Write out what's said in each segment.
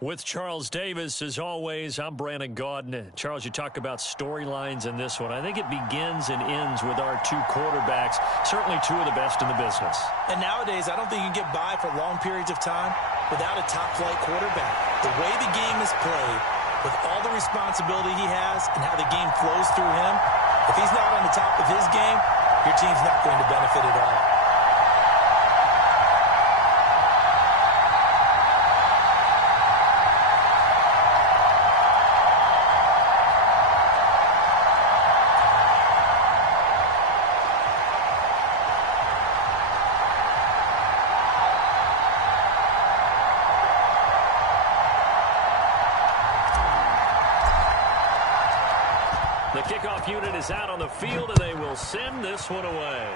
With Charles Davis, as always, I'm Brandon Gaudin. Charles, you talk about storylines in this one. I think it begins and ends with our two quarterbacks, certainly two of the best in the business. And nowadays, I don't think you can get by for long periods of time without a top-flight quarterback. The way the game is played, with all the responsibility he has and how the game flows through him, if he's not on the top of his game, your team's not going to benefit at all. The kickoff unit is out on the field, and they will send this one away.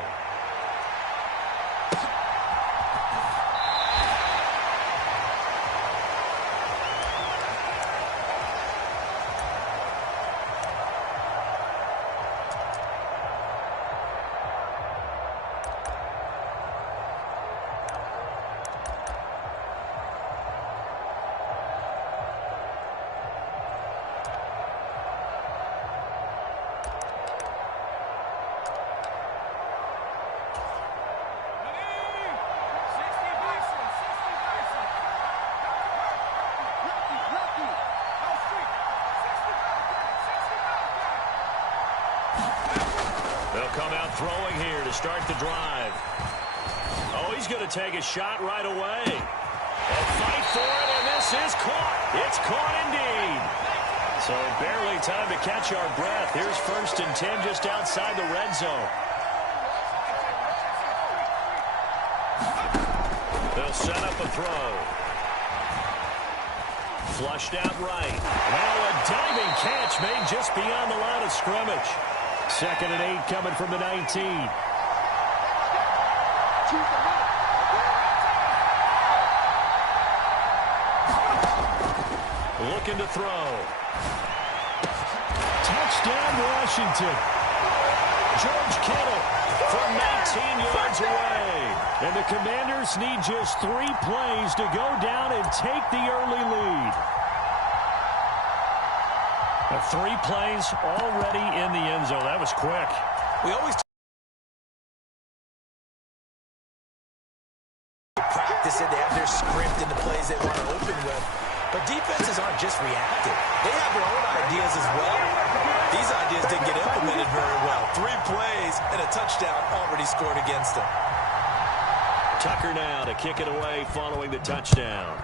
They'll come out throwing here to start the drive. Oh, he's going to take a shot right away. They'll fight for it, and this is caught. It's caught indeed. So barely time to catch our breath. Here's 1st and 10 just outside the red zone. They'll set up a throw. Flushed out right. Now a diving catch made just beyond the line of scrimmage. 2nd and 8 coming from the 19. Looking to throw. Touchdown, Washington. George Kittle from 19 yards away. And the Commanders need just 3 plays to go down and take the early lead. 3 plays already in the end zone. That was quick. We always practice it. They have their script and the plays they want to open with. But defenses aren't just reactive. They have their own ideas as well. These ideas didn't get implemented very well. 3 plays and a touchdown already scored against them. Tucker now to kick it away following the touchdown.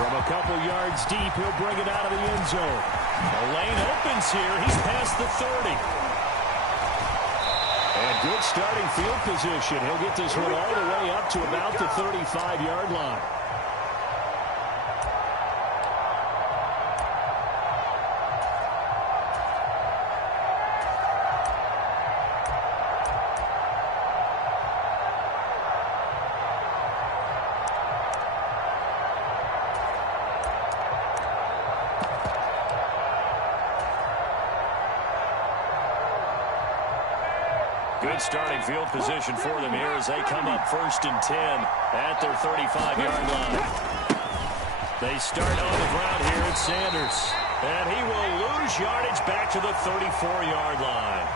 From a couple yards deep, he'll bring it out of the end zone. The lane opens here. He's past the 30. And good starting field position. He'll get this one all the way up to about the 35-yard line. Good starting field position for them here as they come up 1st and 10 at their 35-yard line. They start on the ground here at Sanders. And he will lose yardage back to the 34-yard line.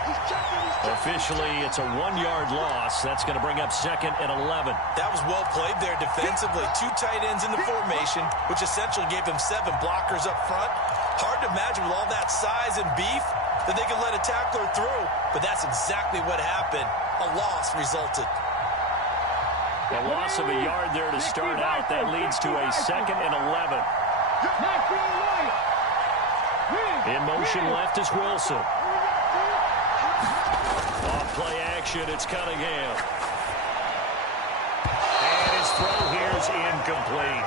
Officially, it's a 1-yard loss. That's going to bring up 2nd and 11. That was well played there defensively. 2 tight ends in the formation, which essentially gave them 7 blockers up front. Hard to imagine with all that size and beef that they could let a tackler through, but that's exactly what happened. A loss resulted. A loss of a yard there to start out. That leads to a 2nd and 11. In motion left is Wilson. Off play action, it's Cunningham. And his throw here is incomplete.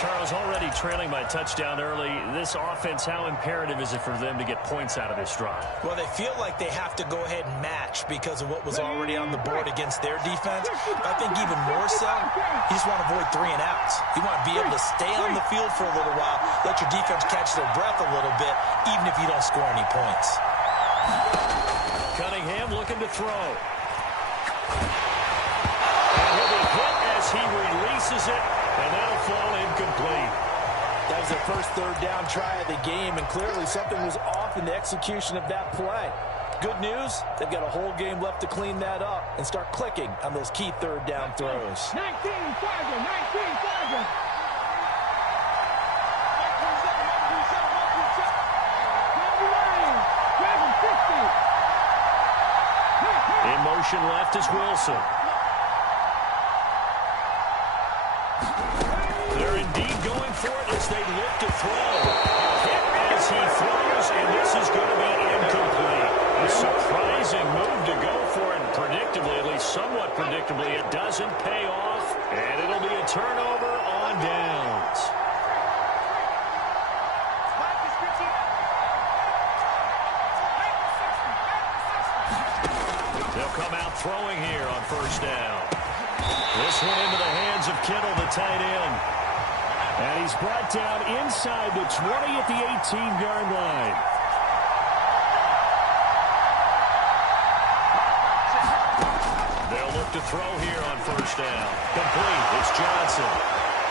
Charles, already trailing by touchdown early. This offense, how imperative is it for them to get points out of this drive? Well, they feel like they have to go ahead and match because of what was already on the board against their defense. But I think even more so, you just want to avoid 3 and outs. You want to be able to stay on the field for a little while, let your defense catch their breath a little bit, even if you don't score any points. Cunningham looking to throw. And he'll be hit as he misses it, and that'll fall incomplete. That was their first third down try of the game, and clearly something was off in the execution of that play. Good news, they've got a whole game left to clean that up and start clicking on those key third down throws. 19 Tiger, 19 Tiger. In motion left is Wilson. They're indeed going for it as they look to throw. Hit as he throws, and this is going to be incomplete. A surprising move to go for it, and predictably, at least somewhat predictably, it doesn't pay off, and it'll be a turnover on downs. They'll come out throwing here on first down. This one into the hands of Kittle, the tight end. And he's brought down inside the 20 at the 18-yard line. They'll look to throw here on first down. Complete. It's Johnson.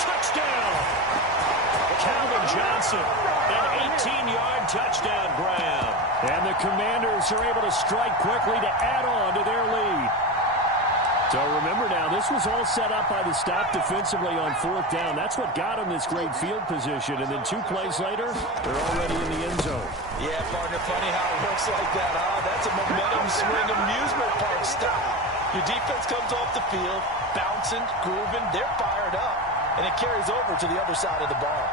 Touchdown! Calvin Johnson, an 18-yard touchdown grab. And the Commanders are able to strike quickly to add on to their lead. So remember now, this was all set up by the stop defensively on fourth down. That's what got them this great field position. And then 2 plays later, they're already in the end zone. Yeah, partner, funny how it works like that, huh? That's a momentum swing amusement park style. Your defense comes off the field, bouncing, grooving, they're fired up, and it carries over to the other side of the ball.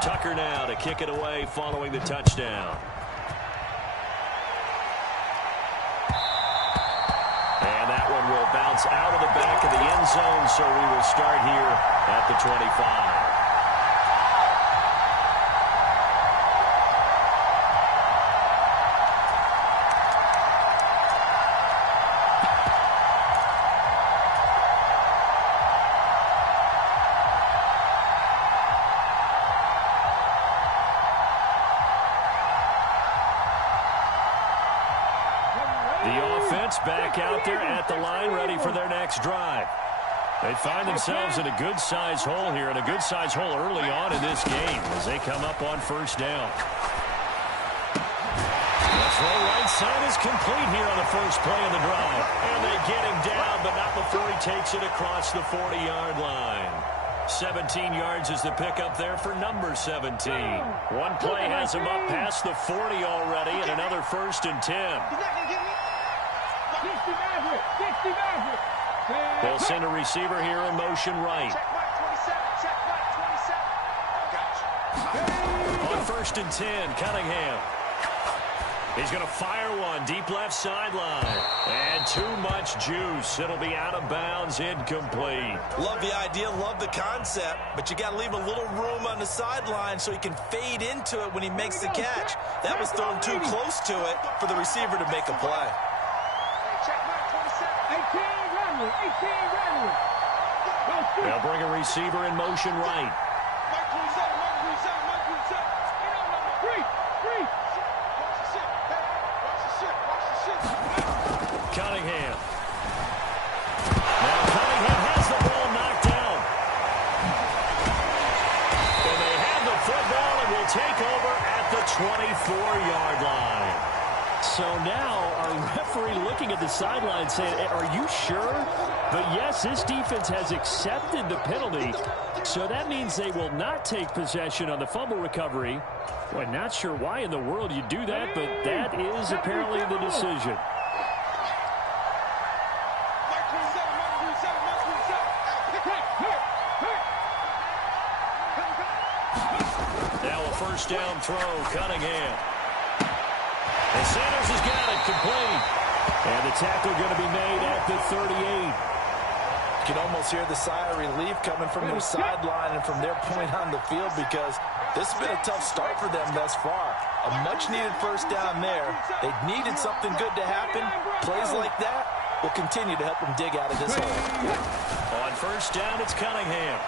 Tucker now to kick it away following the touchdown. And that one will bounce out of the back of the end zone, so we will start here at the 25. Back out there at the line, ready for their next drive. They find themselves in a good-sized hole here, and a good-sized hole early on in this game as they come up on first down. The throw right side is complete here on the first play of the drive. And they get him down, but not before he takes it across the 40-yard line. 17 yards is the pickup there for number 17. One play has him up past the 40 already, and another 1st and 10. They'll send a receiver here in motion right. On 1st and 10, Cunningham. He's going to fire one deep left sideline. And too much juice. It'll be out of bounds, incomplete. Love the idea, love the concept, but you got to leave a little room on the sideline so he can fade into it when he makes the catch. That was thrown too close to it for the receiver to make a play. They'll bring a receiver in motion right. Cunningham. Now Cunningham has the ball knocked down. And they have the football and will take over at the 24-yard line. So now our referee looking at the sideline saying, are you sure? But yes, this defense has accepted the penalty. So that means they will not take possession on the fumble recovery. Boy, not sure why in the world you do that, but that is apparently the decision. Now a first down throw, Cunningham. And Sanders has got it complete. And the tackle going to be made at the 38. You can almost hear the sigh of relief coming from their sideline and from their point on the field because this has been a tough start for them thus far. A much-needed first down there. They needed something good to happen. Plays like that will continue to help them dig out of this hole. On first down, it's Cunningham.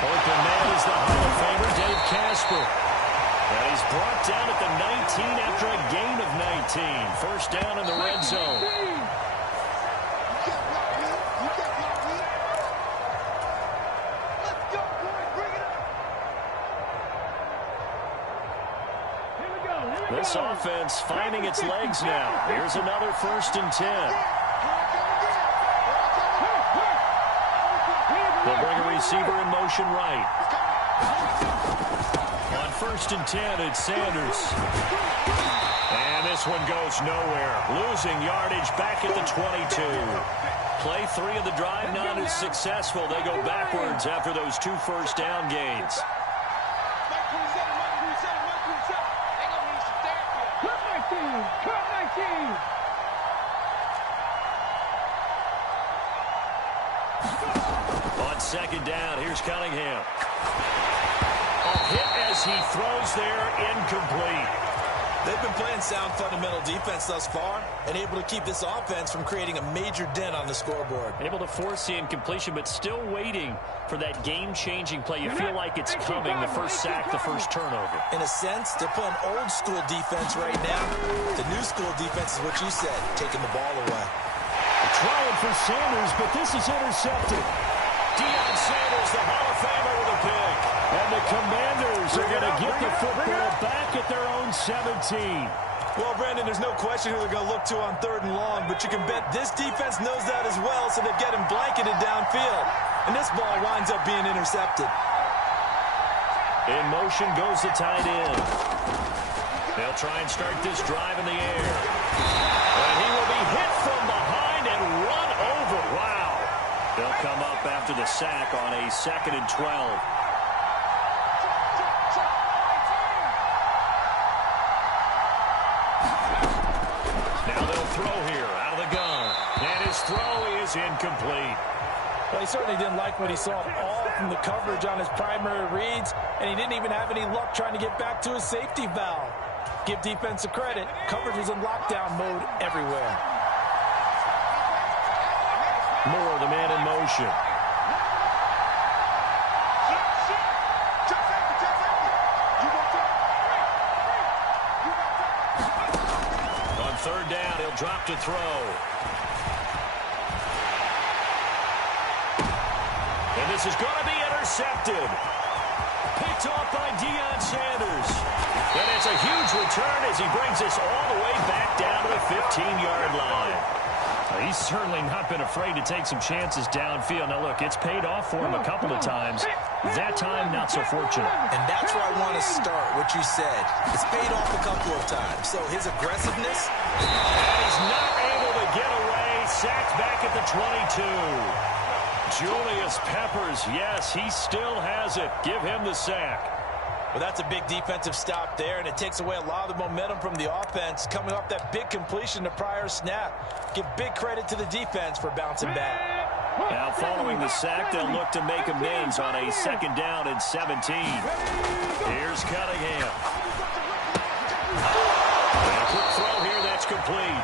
Open man is the Hall of Famer, Dave Casper. And he's brought down at the 19 after a gain of 19. First down in the red zone. This offense finding its legs now. Here's another 1st and 10. They'll bring a receiver in motion right. On 1st and 10, it's Sanders. And this one goes nowhere. Losing yardage back at the 22. Play 3 of the drive not as successful. They go backwards after those 2 first down gains. On 2nd down, here's Cunningham. A hit as he throws there, incomplete. They've been playing sound fundamental defense thus far and able to keep this offense from creating a major dent on the scoreboard. Able to force the incompletion, but still waiting for that game-changing play. You feel like it's coming, the first sack, the first turnover. In a sense, they're playing old-school defense right now. The new-school defense is what you said, taking the ball away. Throwing for Sanders, but this is intercepted. Deion Sanders, the Hall of Famer, with a pick. And the Commanders are going to get the football back at their own 17. Well, Brandon, there's no question who they're going to look to on 3rd and long, but you can bet this defense knows that as well, so they've got him blanketed downfield. And this ball winds up being intercepted. In motion goes the tight end. They'll try and start this drive in the air. And he will be hit from behind and run over. Wow. They'll come up after the sack on a 2nd and 12. Now they'll throw here out of the gun. And his throw is incomplete. Well, he certainly didn't like what he saw all from the coverage on his primary reads, and he didn't even have any luck trying to get back to his safety valve. Give defense a credit. Coverage was in lockdown mode everywhere. Moore, the man in motion. On 3rd down, he'll drop to throw. And this is going to be intercepted. Picked off by Deion Sanders. And it's a huge return as he brings us all the way back down to the 15-yard line. He's certainly not been afraid to take some chances downfield. Now, look, it's paid off for him a couple of times. That time, not so fortunate. And that's where I want to start, what you said. It's paid off a couple of times. So his aggressiveness. And he's not able to get away. Sacked back at the 22. Julius Peppers, yes, he still has it. Give him the sack. Well, that's a big defensive stop there, and it takes away a lot of the momentum from the offense coming off that big completion the prior snap. Give big credit to the defense for bouncing back. Now, following the sack, they'll look to make amends on a 2nd down and 17. Here's Cunningham. And a quick throw here, that's complete.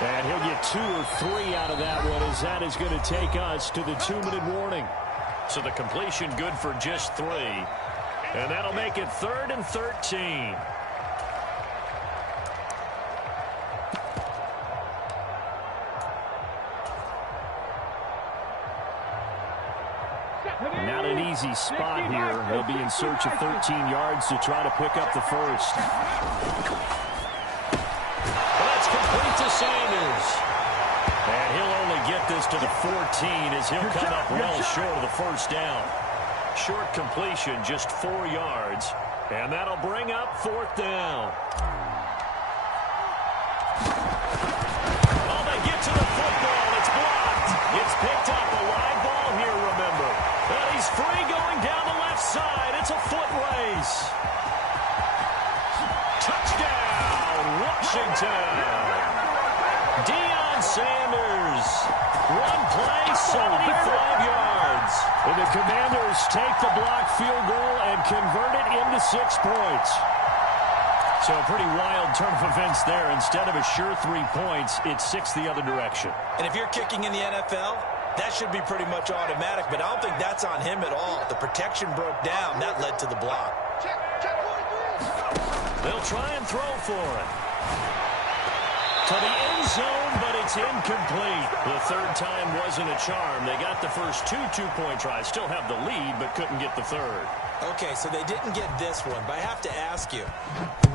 And he'll get 2 or 3 out of that one, as that is going to take us to the 2-minute warning. So the completion good for just 3. And that'll make it 3rd and 13. Not an easy spot here. He'll be in search of 13 yards to try to pick up the first. That's complete to Sanders. And he'll only get this to the 14 as he'll come up well short of the first down. Short completion, just 4 yards. And that'll bring up 4th down. Oh, they get to the football. It's blocked. It's picked up. A live ball here, remember. And he's free going down the left side. It's a foot race. Touchdown, Washington. Deion Sanders. One play, 75 yards. yards. And the Commanders take the blocked field goal and convert it into 6 points. So a pretty wild turn of events there. Instead of a sure 3 points, it's 6 the other direction. And if you're kicking in the NFL, that should be pretty much automatic, but I don't think that's on him at all. The protection broke down. That led to the block. They'll try and throw for it. To the end zone, but it's incomplete. The third time wasn't a charm. They got the first 2 two-point tries. Still have the lead, but couldn't get the third. Okay, so they didn't get this one, but I have to ask you,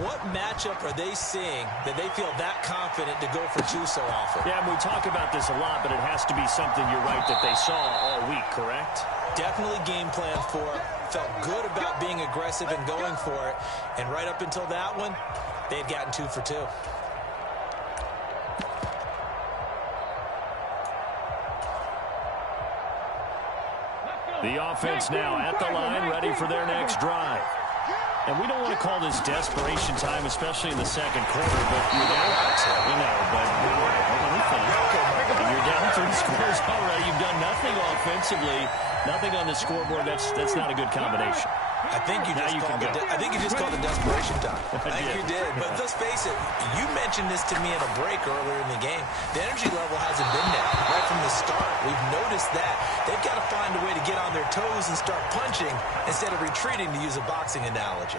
what matchup are they seeing that they feel that confident to go for 2 so often? Yeah, and we talk about this a lot, but it has to be something, you're right, that they saw all week, correct? Definitely game plan for it. Felt good about being aggressive and going for it. And right up until that one, they had gotten 2 for 2. The offense now at the line, ready for their next drive. And we don't want to call this desperation time, especially in the second quarter, but you're down. We know, but you're down 3 scores already. You've done nothing offensively, nothing on the scoreboard. That's not a good combination. I think you just called it desperation time. I think you did. But let's face it, you mentioned this to me in a break earlier in the game. The energy level hasn't been there right from the start. We've noticed that. They've got to find a way to get on their toes and start punching instead of retreating, to use a boxing analogy.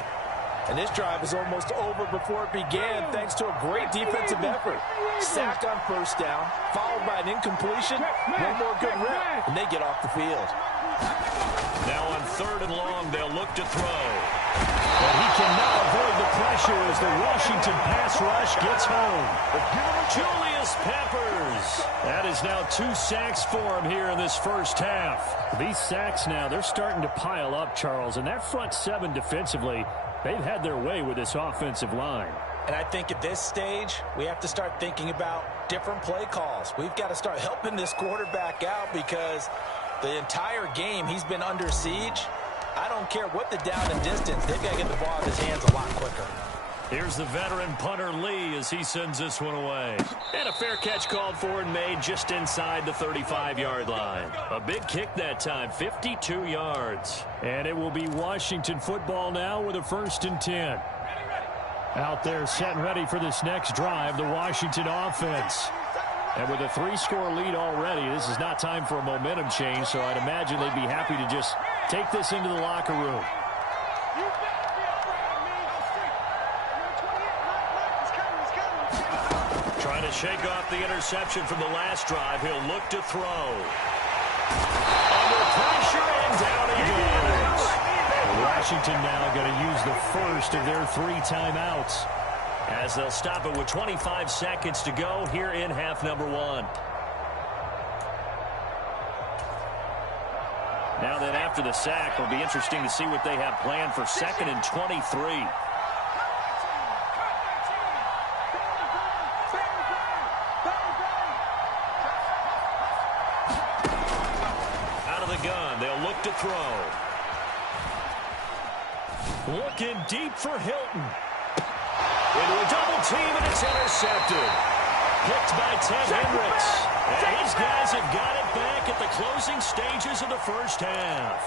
And this drive is almost over before it began, thanks to a great defensive effort. Sack on first down, followed by an incompletion, one more good rip, and they get off the field. Now on 3rd and long, they'll look to throw. But he cannot avoid the pressure as the Washington pass rush gets home. Julius Peppers. That is now 2 sacks for him here in this first half. These sacks now, they're starting to pile up, Charles. And that front 7 defensively, they've had their way with this offensive line. And I think at this stage, we have to start thinking about different play calls. We've got to start helping this quarterback out because the entire game he's been under siege. I don't care what the down and distance. They've got to get the ball in his hands a lot quicker. Here's the veteran punter Lee as he sends this one away. And a fair catch called for and made just inside the 35-yard line. A big kick that time, 52 yards. And it will be Washington football now with a 1st and 10. Out there set and ready for this next drive, the Washington offense. And with a 3-score lead already, this is not time for a momentum change, so I'd imagine they'd be happy to just take this into the locker room. Trying to shake off the interception from the last drive. He'll look to throw. Under pressure, and down he goes. Washington now going to use the first of their 3 timeouts, as they'll stop it with 25 seconds to go here in half number 1. Now then, after the sack, it'll be interesting to see what they have planned for 2nd and 23. Out of the gun, they'll look to throw. Looking deep for Hilton. Into a double team, and it's intercepted. Picked by Ted Hendricks. And these guys have got it back at the closing stages of the first half.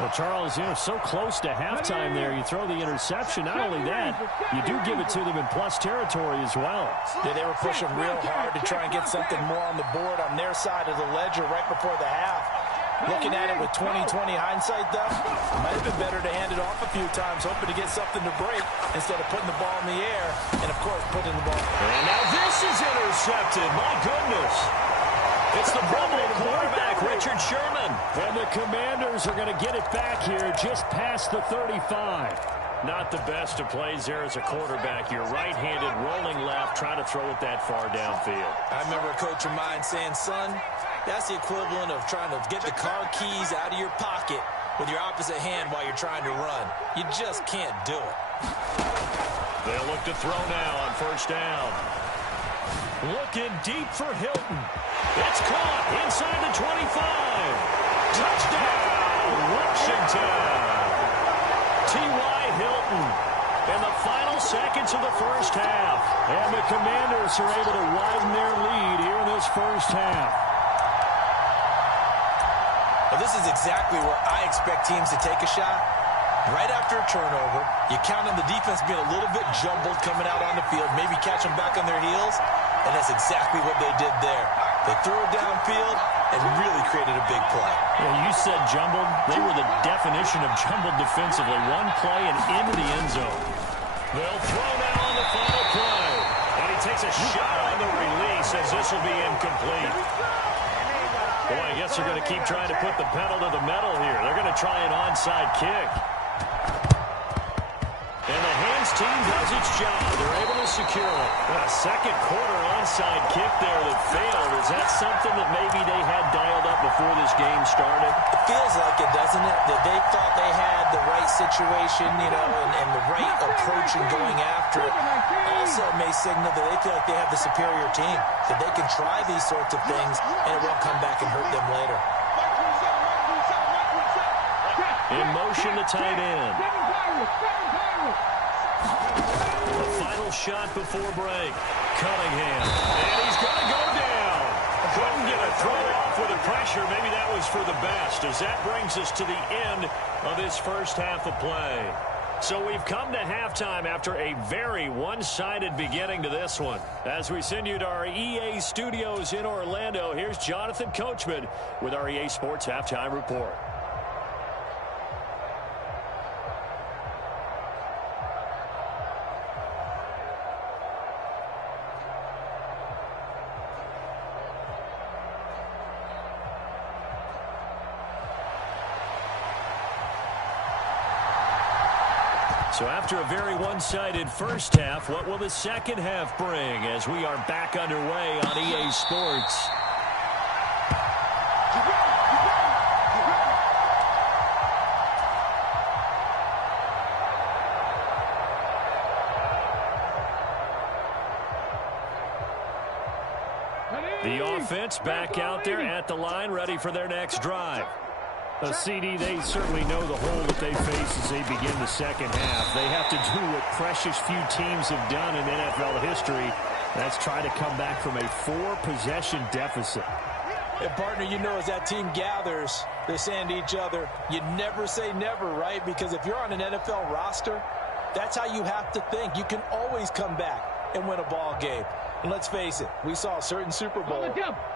Well, Charles, so close to halftime there. You throw the interception. Not only that, you do give it to them in plus territory as well. Yeah, they were pushing real hard to try and get something more on the board on their side of the ledger right before the half. Looking at it with 20/20 hindsight, though, it might have been better to hand it off a few times, hoping to get something to break instead of putting the ball in the air and, of course, putting the ball. And now this is intercepted. My goodness. It's the Buffalo quarterback, Richard Sherman. And the Commanders are going to get it back here just past the 35. Not the best of plays there as a quarterback. You're right-handed, rolling left, trying to throw it that far downfield. I remember a coach of mine saying, son, that's the equivalent of trying to get the car keys out of your pocket with your opposite hand while you're trying to run. You just can't do it. They'll look to throw now on first down. Looking deep for Hilton. It's caught inside the 25. Touchdown, Washington. T.Y. Hilton in the final seconds of the first half. And the Commanders are able to widen their lead here in this first half. Well, this is exactly where I expect teams to take a shot. Right after a turnover, you count on the defense being a little bit jumbled coming out on the field, maybe catch them back on their heels, and that's exactly what they did there. They threw it downfield and really created a big play. Well, you said jumbled. They were the definition of jumbled defensively. One play and into the end zone. They'll throw now on the final play. And he takes a shot on the release as this will be incomplete. Boy, I guess they're going to keep trying to put the pedal to the metal here. They're going to try an onside kick. And the hands team does its job. They're able to secure it. A second quarter onside kick there that failed. Is that something that maybe they had dialed up before this game started? It feels like it, doesn't it? That they thought they had the right situation, you know, and the right approach in going after it. Also may signal that they feel like they have the superior team, that they can try these sorts of things and it won't come back and hurt them later. In motion, the tight end. The final shot before break. Cunningham. And he's going to go down. Couldn't get a throw off with the pressure. Maybe that was for the best, as that brings us to the end of this first half of play. So we've come to halftime after a very one-sided beginning to this one. As we send you to our EA studios in Orlando, here's Jonathan Coachman with our EA Sports Halftime Report. So after a very one-sided first half, what will the second half bring as we are back underway on EA Sports? The offense back out there at the line, ready for their next drive. CD, they certainly know the hole that they face as they begin the second half. They have to do what precious few teams have done in NFL history. That's try to come back from a 4-possession deficit. And, partner, you know, as that team gathers, they're saying to each other, you never say never, right? Because if you're on an NFL roster, that's how you have to think. You can always come back and win a ball game. And let's face it, we saw a certain Super Bowl,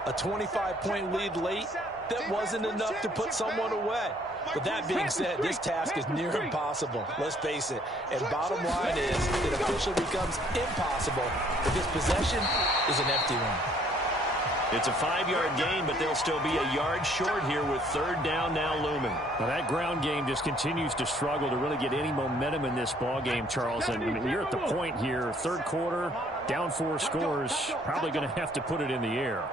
a 25-point lead late. That wasn't enough to put someone away. But that being said, this task is near impossible. Let's face it. And bottom line is, it officially becomes impossible if this possession is an empty one. It's a 5-yard gain, but they'll still be a yard short here with third down now looming. Now that ground game just continues to struggle to really get any momentum in this ball game, Charles. And I mean, you're at the point here, third quarter, down 4 scores, probably going to have to put it in the air.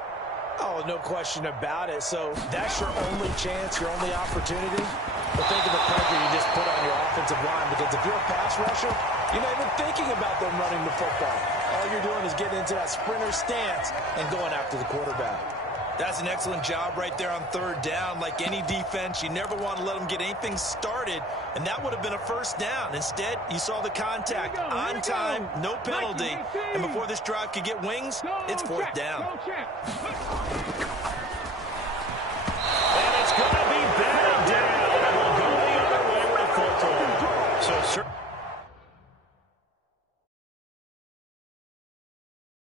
Oh, no question about it. So that's your only chance, your only opportunity. But think of the pressure you just put on your offensive line, because if you're a pass rusher, you're not even thinking about them running the football. All you're doing is getting into that sprinter stance and going after the quarterback. That's an excellent job right there on third down. Like any defense, you never want to let them get anything started, and that would have been a first down. Instead, you saw the contact on time, no penalty, and before this drive could get wings, it's fourth down.